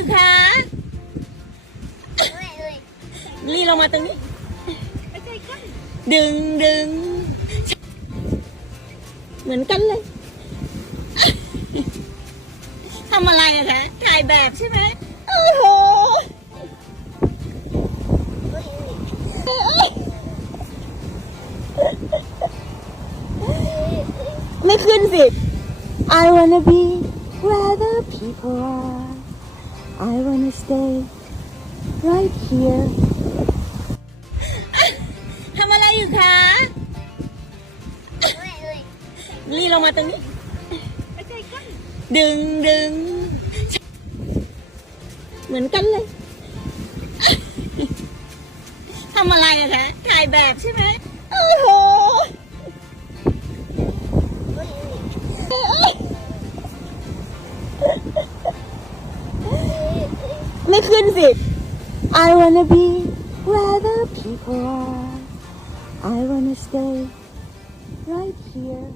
่คะไม่เลงมาตรงนี้ ดึงดึง เหมือนกันเลย ทำอะไรอะคะ ถ่ายแบบใช่ไหมโอ้โหไม่ขึ้นสิ I wanna be where the people are I wanna stay right here ทำอะไรอยู่คะไม่เลยลีลงมาตรงนี้ไม่ใช่กันดึงดึง เหมือนกันเลย ทำอะไรอะคะ ถ่ายแบบใช่ไหม ไม่ขึ้นสิ I wanna be where the people are I wanna stay right here